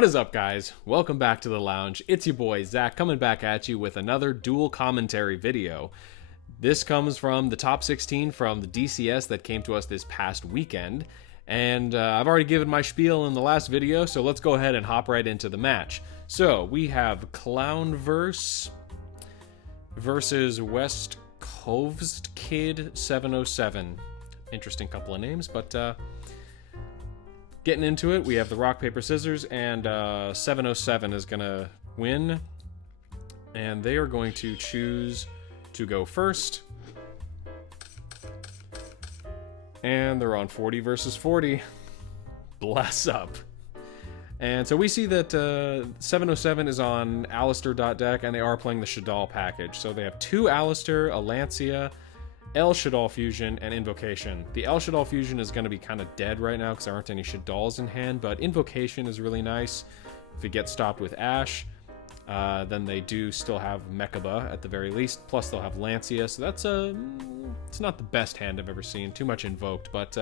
What is up, guys? Welcome back to the lounge. It's your boy Zach coming back at you with another dual commentary video. This comes from the top 16 from the DCS that came to us this past weekend, and I've already given my spiel in the last video, so let's go ahead and hop right into the match. So we have Clownverse versus West Coast Kid 707. Interesting couple of names, but getting into it, we have the rock, paper, scissors, and 707 is going to win. And they are going to choose to go first. And they're on 40 versus 40. Bless up. And so we see that 707 is on Alistair.deck, and they are playing the Shaddoll package. So they have two Alistair, a Lancia, El Shaddoll Fusion, and Invocation. The El Shaddoll Fusion is going to be kind of dead right now because there aren't any Shaddolls in hand, but Invocation is really nice. If it gets stopped with Ash, then they do still have Mechaba at the very least, plus they'll have Lancia, so that's it's not the best hand I've ever seen. Too much Invoked, but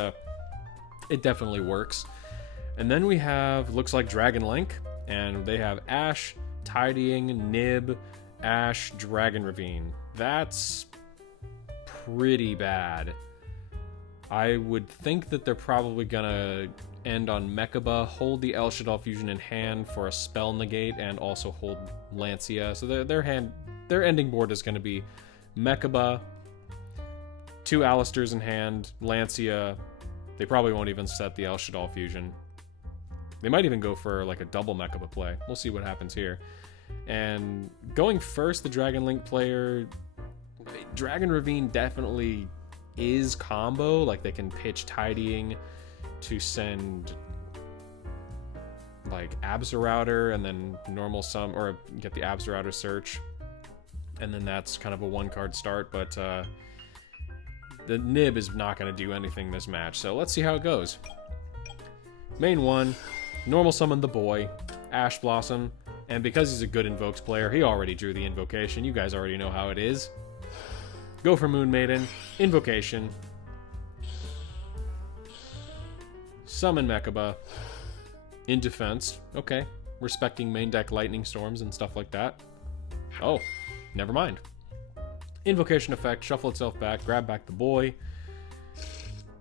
it definitely works. And then we have, looks like Dragon Link, and they have Ash, Tidying, Nib, Ash, Dragon Ravine. That's pretty bad. I would think that they're probably gonna end on Mechaba, hold the El Shaddoll Fusion in hand for a spell negate, and also hold Lancia. So their ending board is gonna be Mechaba, two Alistairs in hand, Lancia. They probably won't even set the El Shaddoll Fusion. They might even go for like a double Mechaba play. We'll see what happens here. And going first, the Dragon Link player, Dragon Ravine definitely is combo. Like they can pitch Tidying to send like Absorouter and then normal sum, or get the Absorouter search, and then that's kind of a one card start. But the Nib is not going to do anything this match, so let's see how it goes. Main one, normal summon the boy, Ash Blossom, and because he's a good Invoked player, he already drew the Invocation. You guys already know how it is. Go for Moon Maiden, Invocation, summon Mechaba, in defense. Okay, respecting main deck Lightning Storms and stuff like that. Oh, never mind. Invocation effect, shuffle itself back, grab back the boy,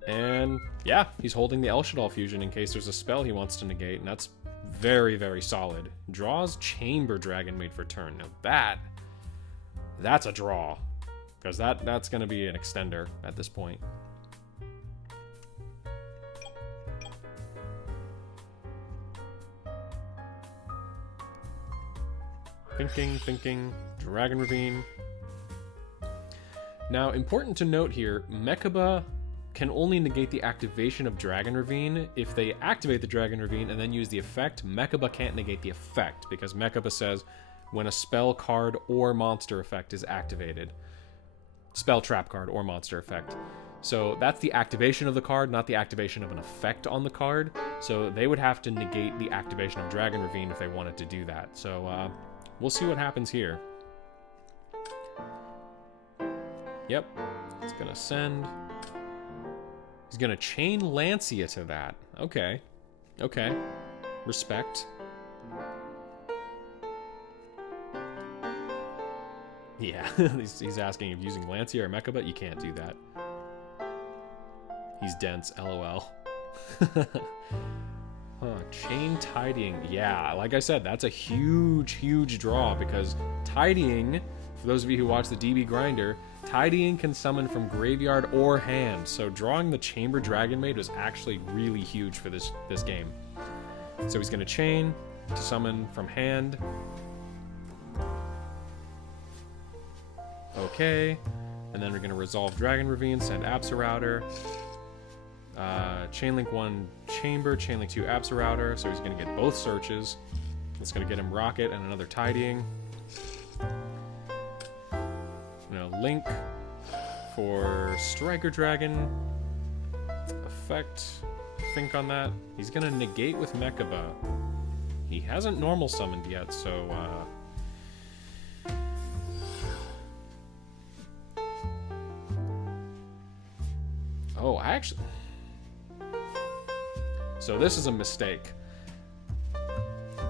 and yeah, he's holding the El Shaddoll Fusion in case there's a spell he wants to negate, and that's very, very solid. Draws Chamber Dragon made for turn. Now that's a draw. Because that's going to be an extender at this point. Thinking, Dragon Ravine. Now, important to note here, Mechaba can only negate the activation of Dragon Ravine. If they activate the Dragon Ravine and then use the effect, Mechaba can't negate the effect, because Mechaba says when a spell card or monster effect is activated. Spell, trap card, or monster effect. So that's the activation of the card, not the activation of an effect on the card. So they would have to negate the activation of Dragon Ravine if they wanted to do that. So we'll see what happens here. Yep, it's gonna send. He's gonna chain Lancia to that. Okay, respect. Yeah, he's asking if using Lancia or Mechaba, but you can't do that. He's dense, lol. Chain Tidying. Yeah, like I said, that's a huge, huge draw, because Tidying, for those of you who watch the DB Grinder, Tidying can summon from graveyard or hand, so drawing the Chamber Dragon Maid was actually really huge for this game. So he's going to chain to summon from hand. Okay, and then we're going to resolve Dragon Ravine, send Absorouter, Chainlink 1 Chamber, Chainlink 2 Absorouter, so he's going to get both searches. That's going to get him Rocket and another Tidying. Link for Striker Dragon. Effect, think on that. He's going to negate with Mechaba. He hasn't normal summoned yet, so oh, actually, so this is a mistake.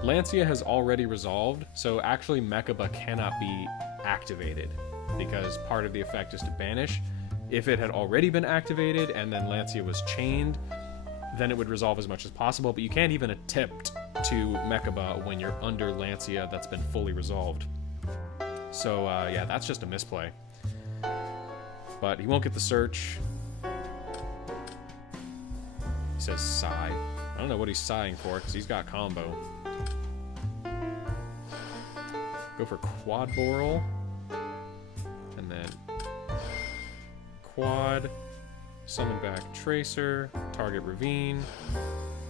Lancia has already resolved, so actually Mechaba cannot be activated because part of the effect is to banish. If it had already been activated and then Lancia was chained, then it would resolve as much as possible, but you can't even attempt to Mechaba when you're under Lancia that's been fully resolved. So yeah, that's just a misplay. But he won't get the search. He says sigh. I don't know what he's sighing for because he's got combo. Go for Quad Boral. And then Quad. Summon back Tracer. Target Ravine.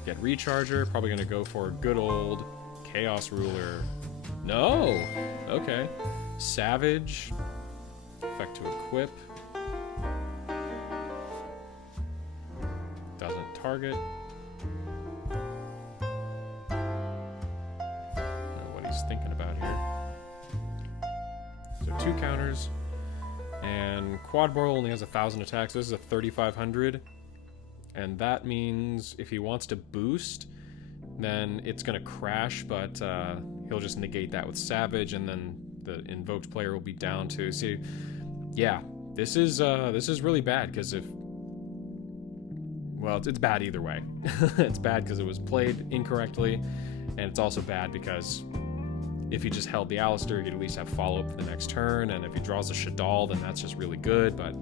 Get Recharger. Probably going to go for good old Chaos Ruler. No! Okay. Savage. Effect to equip. Doesn't target. Thinking about here. So 2 counters, and Quad Boral only has 1,000 attacks. This is a 3,500, and that means if he wants to boost, then it's gonna crash. But he'll just negate that with Savage, and then the invoked player will be down to. See, yeah, this is really bad because if. Well, it's bad either way. It's bad because it was played incorrectly, and it's also bad because if he just held the Alistair, he'd at least have follow-up for the next turn, and if he draws a Shaddoll, then that's just really good. But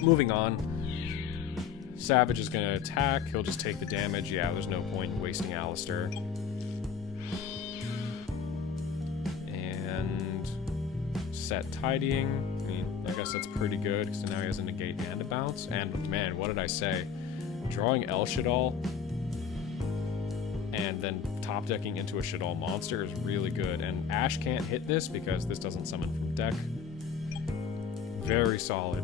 moving on, Savage is going to attack. He'll just take the damage. Yeah, there's no point in wasting Alistair. And set Tidying. I mean, I guess that's pretty good, because now he has a negate and a bounce. And man, what did I say? Drawing El Shaddoll and then top decking into a Shaddoll monster is really good. And Ash can't hit this because this doesn't summon from deck. Very solid.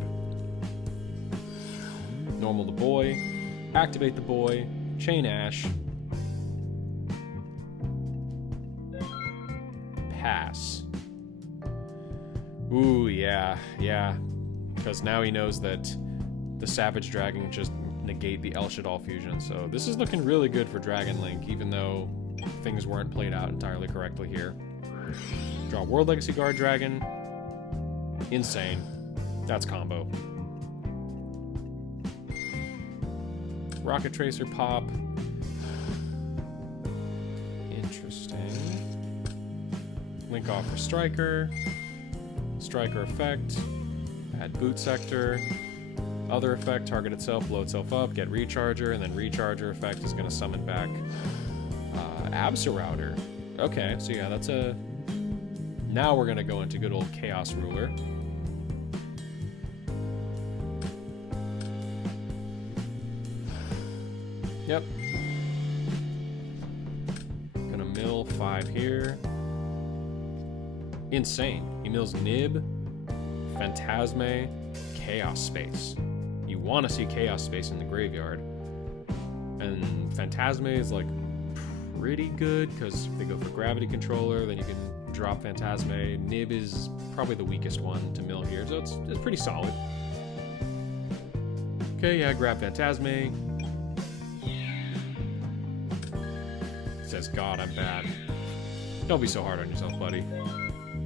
Normal the boy. Activate the boy. Chain Ash. Pass. Ooh, yeah. Because now he knows that the Savage Dragon just negate the El Shaddoll fusion. So this is looking really good for Dragon Link, even though things weren't played out entirely correctly here. Draw World Legacy Guard Dragon. Insane. That's combo. Rocket Tracer pop. Interesting. Link off for Striker. Striker effect. Add Boot Sector. Other effect, target itself, blow itself up, get Recharger, and then Recharger effect is going to summon back Absolrouter. Okay, so yeah, that's a... Now we're going to go into good old Chaos Ruler. Yep. Gonna mill 5 here. Insane. He mills Nib, Phantasme, Chaos Space. You want to see Chaos Space in the graveyard. And Phantasme is like pretty good because they go for Gravity Controller, then you can drop Phantasme. Nib is probably the weakest one to mill here, so it's pretty solid. Okay, yeah, grab Phantasme. Says, God, I'm bad. Don't be so hard on yourself, buddy.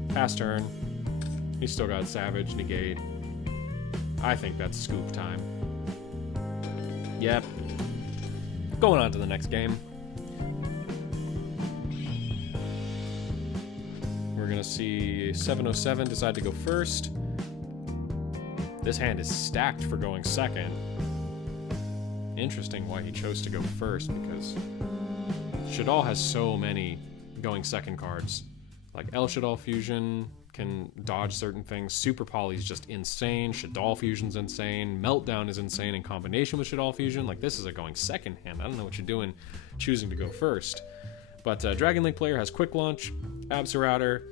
Pass turn. He's still got Savage, Negate. I think that's scoop time. Yep. Going on to the next game. We're gonna see 707 decide to go first. This hand is stacked for going second. Interesting why he chose to go first, because Shaddoll has so many going second cards. Like El Shaddoll Fusion can dodge certain things. Super Poly's just insane. Shaddoll Fusion's insane. Meltdown is insane in combination with Shaddoll Fusion. Like, this is a going second hand. I don't know what you're doing choosing to go first. But Dragon Link player has Quick Launch, Absolrouter,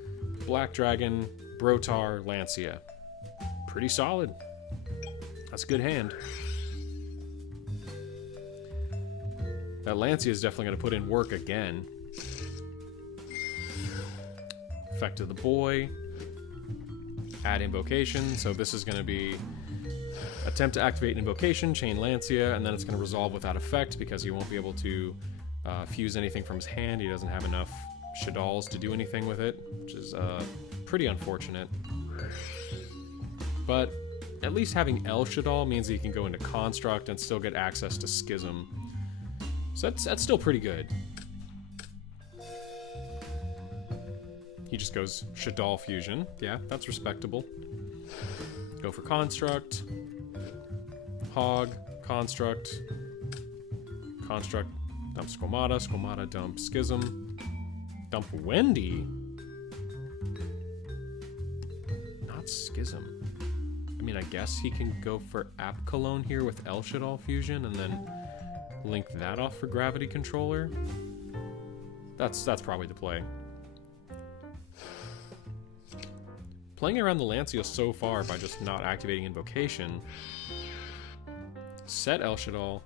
Black Dragon, Brotar, Lancia. Pretty solid. That's a good hand. That Lancia is definitely going to put in work again. Effect of the boy. Add Invocation. So this is going to be attempt to activate Invocation, chain Lancia, and then it's going to resolve without effect because you won't be able to fuse anything from his hand. He doesn't have enough Shaddolls to do anything with it, which is pretty unfortunate. But at least having El Shaddoll means he can go into Construct and still get access to Schism. So that's still pretty good. He just goes Shaddoll Fusion. Yeah, that's respectable. Go for Construct. Hog. Construct. Construct. Dump Squamata. Squamata dump Schism. Dump Wendy. Not Schism. I mean, I guess he can go for Apkalone here with El Shaddoll Fusion and then link that off for Gravity Controller. That's probably the play. Playing around the Lancia so far by just not activating Invocation. Set El Shaddoll.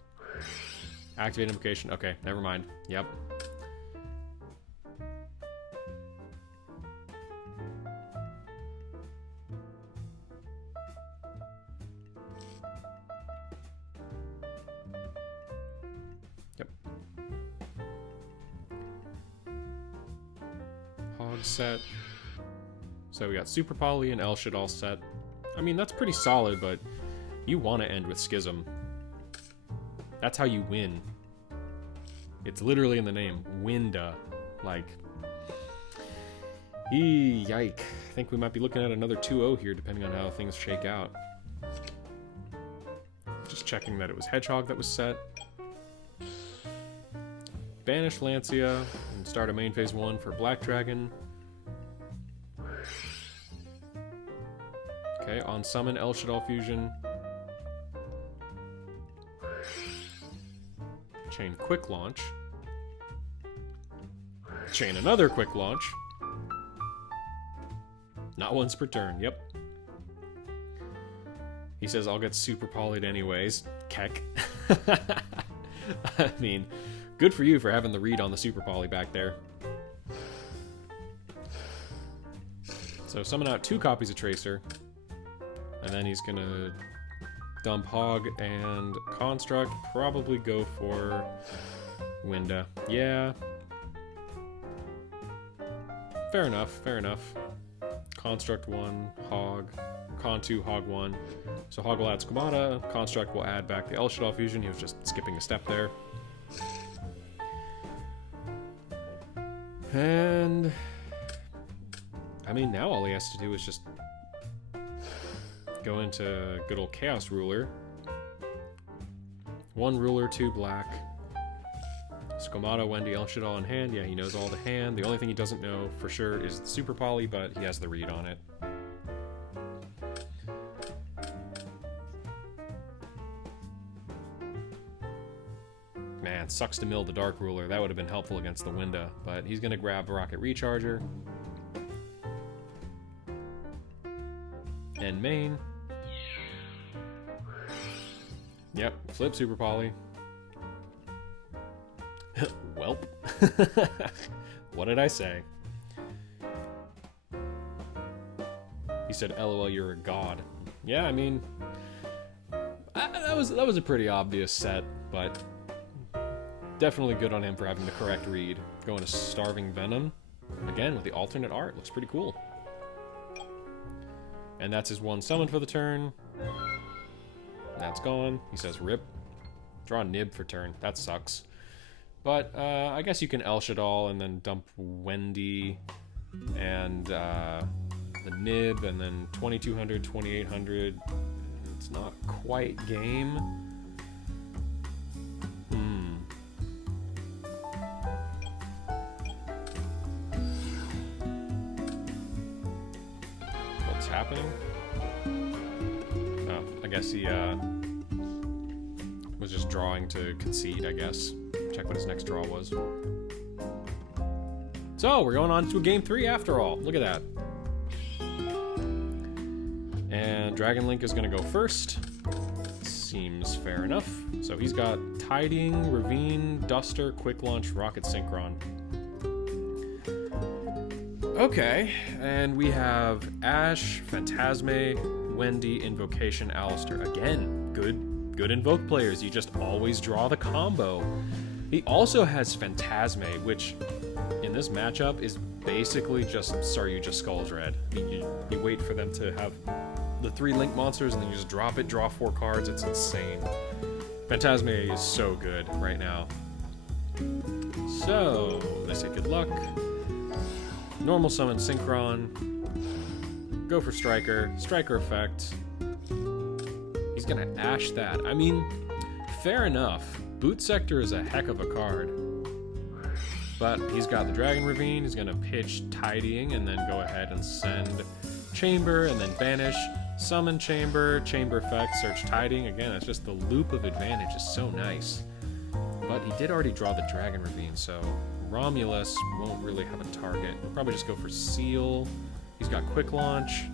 Activate Invocation. Okay, never mind. Yep. Set. So we got Super Poly and El Shaddoll set. I mean, that's pretty solid, but you want to end with Schism. That's how you win. It's literally in the name. Winda. Like, yike. I think we might be looking at another 2-0 here, depending on how things shake out. Just checking that it was Hedgehog that was set. Banish Lancia and start a main phase 1 for Black Dragon. Okay, on summon El Shaddoll Fusion. Chain Quick Launch. Chain another Quick Launch. Not once per turn, yep. He says, I'll get super polyed anyways. Keck. I mean, good for you for having the read on the super poly back there. So summon out 2 copies of Tracer. And then he's gonna dump Hog and Construct. Probably go for Winda. Yeah. Fair enough, fair enough. Construct 1, Hog. Con 2, Hog 1. So Hog will add Squamata. Construct will add back the El Shaddoll Fusion. He was just skipping a step there. And I mean, now all he has to do is just go into good old Chaos Ruler. 1 Ruler, 2 black. Squamata, Wendy, El Shaddoll in hand. Yeah, he knows all the hand. The only thing he doesn't know for sure is the Super Poly, but he has the read on it. Man, sucks to mill the Dark Ruler. That would have been helpful against the Winda, but he's going to grab a Rocket Recharger. And main. Yep, flip Super Poly. Welp. What did I say? He said, LOL, you're a god. Yeah, I mean, that was a pretty obvious set, but definitely good on him for having the correct read. Going to Starving Venom. Again, with the alternate art. Looks pretty cool. And that's his 1 summon for the turn. That's gone. He says, rip. Draw Nib for turn. That sucks. But I guess you can El Shaddoll and then dump Wendy and the Nib and then 2200, 2800. It's not quite game. What's happening? Oh, I guess he was just drawing to concede, I guess. Check what his next draw was. So, we're going on to a game 3 after all. Look at that. And Dragon Link is going to go first. Seems fair enough. So he's got Tidying, Ravine, Duster, Quick Launch, Rocket Synchron. Okay, and we have Ash, Phantasme, Wendy, Invocation, Alistair. Again, good Invoke players. You just always draw the combo. He also has Phantasme, which in this matchup is basically just Saryuja Skull's red. You wait for them to have the 3 link monsters and then you just drop it, draw 4 cards. It's insane. Phantasme is so good right now. So, they say good luck. Normal summon Synchron. Go for Striker. Striker effect. He's gonna Ash that. I mean, fair enough. Boot Sector is a heck of a card. But he's got the Dragon Ravine. He's gonna pitch Tidying and then go ahead and send Chamber and then banish. Summon Chamber. Chamber effect. Search Tidying. Again, it's just the loop of advantage is so nice. But he did already draw the Dragon Ravine, so Romulus won't really have a target. He'll probably just go for Seal. He's got Quick Launch.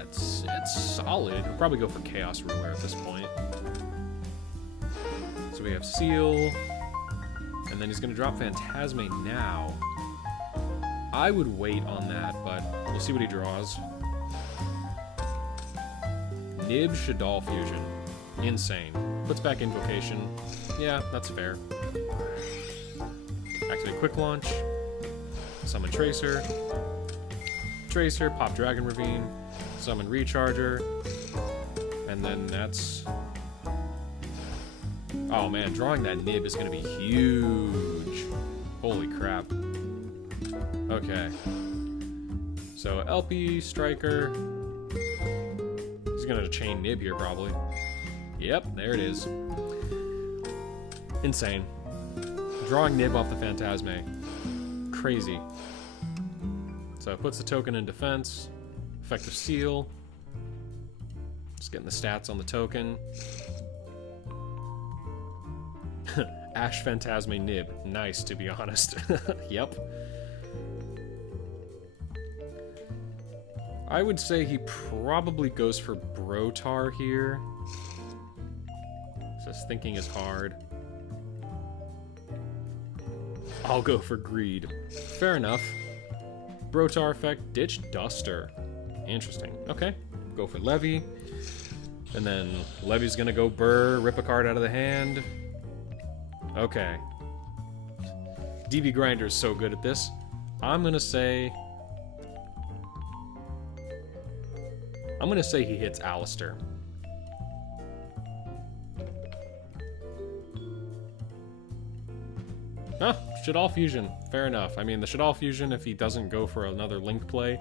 It's solid. He'll probably go for Chaos Ruler at this point. So we have Seal. And then he's going to drop Phantasme now. I would wait on that, but we'll see what he draws. Nib Shaddoll Fusion. Insane. Puts back Invocation. Yeah, that's fair. Activate Quick Launch. Summon Tracer. Tracer, pop Dragon Ravine. Summon Recharger. And then that's... Oh man, drawing that Nib is going to be huge. Holy crap. Okay. So LP, Striker. He's going to chain Nib here probably. Yep, there it is. Insane. Drawing Nib off the Phantasme. Crazy. So it puts the token in defense. Effective Seal. Just getting the stats on the token. Ash Phantasme Nib. Nice, to be honest. Yep. I would say he probably goes for Brotar here. Just thinking is hard. I'll go for Greed. Fair enough. Brotar effect, Ditch Duster. Interesting. Okay. Go for Levy. And then Levy's gonna go Burr, rip a card out of the hand. Okay. DB Grinder is so good at this. I'm gonna say he hits Alistair. Ah, Shaddoll Fusion. Fair enough. I mean, the Shaddoll Fusion, if he doesn't go for another Link play,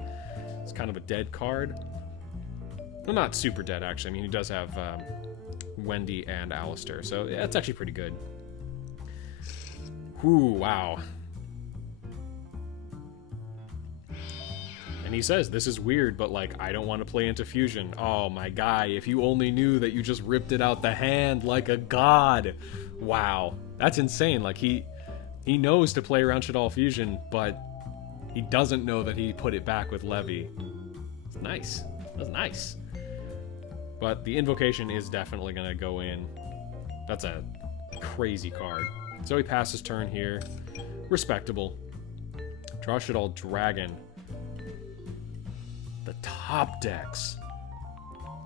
it's kind of a dead card. Well, not super dead, actually. I mean, he does have Wendy and Alistair, so yeah, it's actually pretty good. Whew, wow. And he says, this is weird, but like, I don't want to play into Fusion. Oh, my guy, if you only knew that you just ripped it out the hand like a god. Wow. That's insane. Like, he knows to play around Shaddoll Fusion, but he doesn't know that he put it back with Levy. It's nice. That's nice. But the Invocation is definitely going to go in. That's a crazy card. So he passes turn here. Respectable. Draw Shaddoll Dragon. The top decks.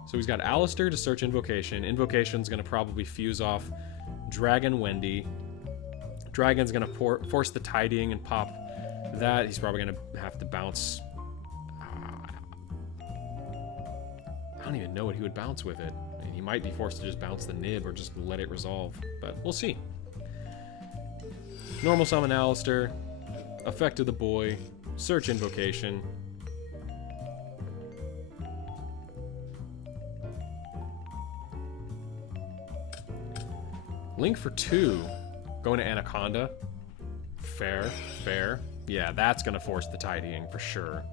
So he's got Alistair to search Invocation. Invocation's going to probably fuse off Dragon Wendy. Dragon's going to force the Tidying and pop that. He's probably going to have to bounce... I don't even know what he would bounce with it. I mean, he might be forced to just bounce the Nib or just let it resolve, but we'll see. Normal summon Alistair. Effect of the boy. Search Invocation. Link for 2. Going to Anaconda. Fair, fair. Yeah, that's going to force the Tidying for sure.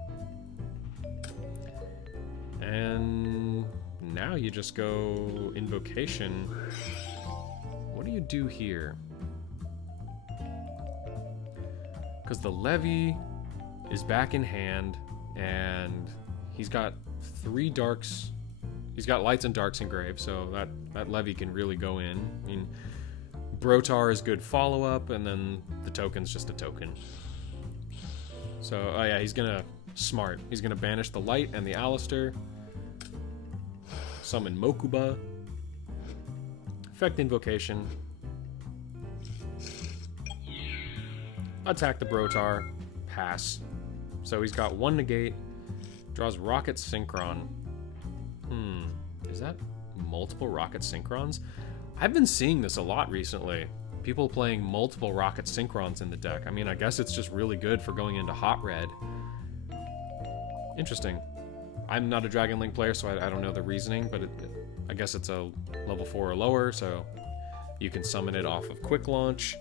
And now you just go Invocation. What do you do here? Because the Levy is back in hand, and he's got 3 darks. He's got lights and darks engraved, so that Levy can really go in. I mean, Brotar is good follow-up, and then the token's just a token. So, oh yeah, he's gonna smart. He's gonna banish the light and the Alistair. Summon Mokuba. Effect Invocation. Attack the Brotar. Pass. So he's got 1 negate. Draws Rocket Synchron. Is that multiple Rocket Synchrons? I've been seeing this a lot recently. People playing multiple Rocket Synchrons in the deck. I mean, I guess it's just really good for going into hot red. Interesting. I'm not a Dragon Link player, so I don't know the reasoning, but I guess it's a level 4 or lower, so you can summon it off of Quick Launch.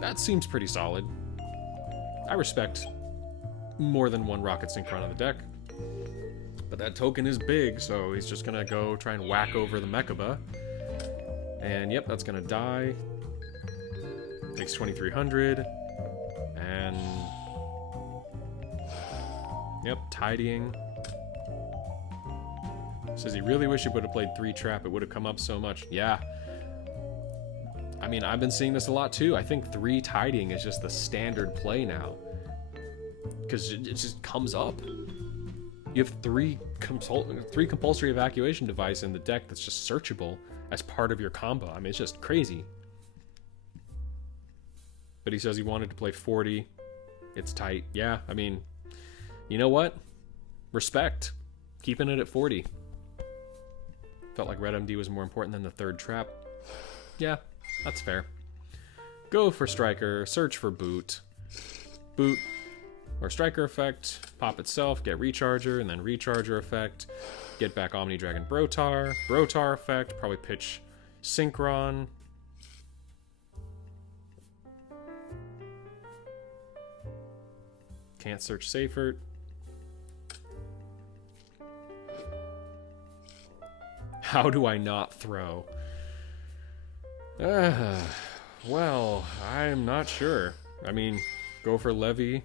That seems pretty solid. I respect more than 1 Rocket Synchron in the deck. But that token is big, so he's just gonna go try and whack over the Mechaba. And yep, that's gonna die. Takes 2300. And yep, tidying. Says he really wish he would have played 3 trap, it would have come up so much. Yeah. I mean, I've been seeing this a lot too. I think 3 tidying is just the standard play now. Because it just comes up. You have 3 compulsory evacuation device in the deck that's just searchable as part of your combo. I mean, it's just crazy. But he says he wanted to play 40. It's tight. Yeah, I mean, you know what? Respect. Keeping it at 40. Felt like Red MD was more important than the 3rd trap. Yeah, that's fair. Go for Striker. Search for Boot. Boot. Or Striker effect, pop itself, get Recharger, and then Recharger effect, get back Omni Dragon Brotar, Brotar effect, probably pitch Synchron. Can't search Seifert. How do I not throw? Well, I'm not sure. I mean, go for Levy.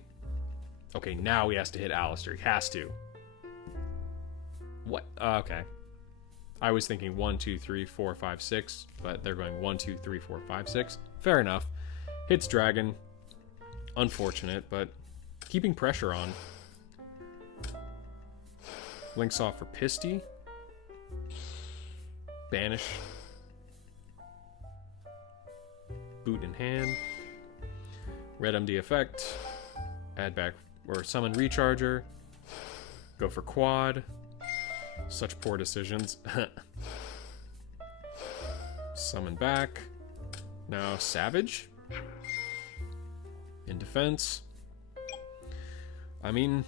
Okay, now he has to hit Alistair. He has to. What? Okay. I was thinking 1, 2, 3, 4, 5, 6, but they're going 1, 2, 3, 4, 5, 6. Fair enough. Hits Dragon. Unfortunate, but keeping pressure on. Links off for Pisty. Banish. Boot in hand. Red MD effect. Add back or summon Recharger. Go for Quad. Such poor decisions. Summon back. Now Savage. In defense. I mean,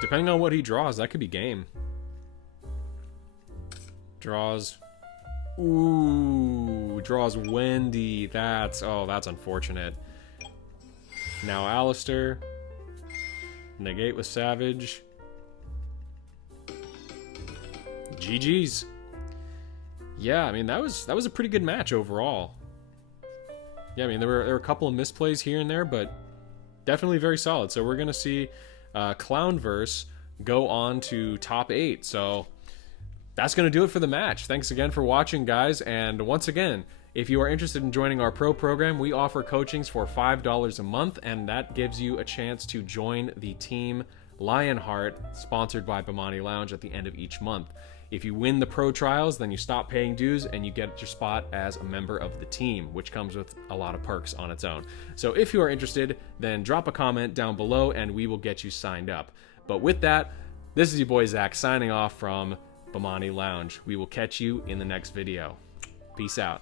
depending on what he draws, that could be game. Draws. Ooh, draws Wendy. That's unfortunate. Now Alistair. Negate with Savage. GG's. Yeah, I mean that was a pretty good match overall. Yeah, I mean there were a couple of misplays here and there, but definitely very solid. So we're gonna see Clownverse go on to top 8. So that's gonna do it for the match. Thanks again for watching, guys, and once again, if you are interested in joining our pro program, we offer coachings for $5 a month, and that gives you a chance to join the team Lionheart, sponsored by Bemani Lounge, at the end of each month. If you win the pro trials, then you stop paying dues and you get your spot as a member of the team, which comes with a lot of perks on its own. So if you are interested, then drop a comment down below and we will get you signed up. But with that, this is your boy Zach signing off from Bemani Lounge. We will catch you in the next video. Peace out.